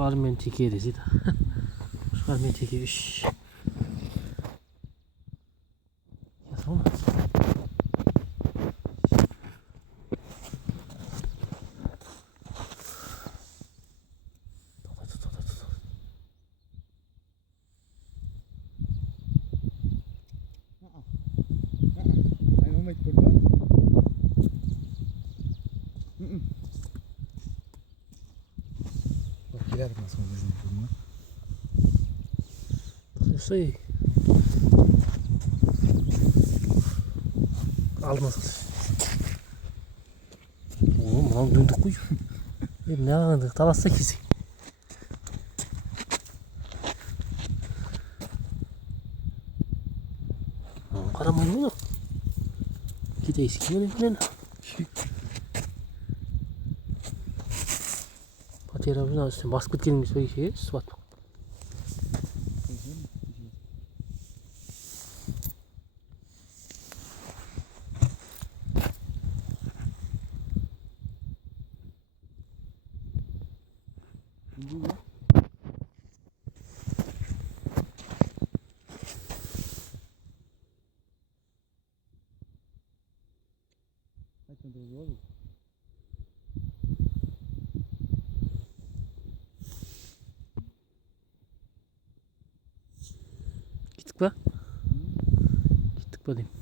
Çıkarım ben tekeye de. Çıkarım ben tekeye. Yasama. Einen Moment, kurwa. Bak girer nasıl bizim durumda. Tutuyorsa iyi. Almasın. Oğlum lan döndük bu. Ne anladık? Tavas 8. Karamayın mı? Gideyiz kimin evine? Patera bu nasıl? Basket gelmiş bir şey. Swat. Gittik be. Gittik be diyeyim.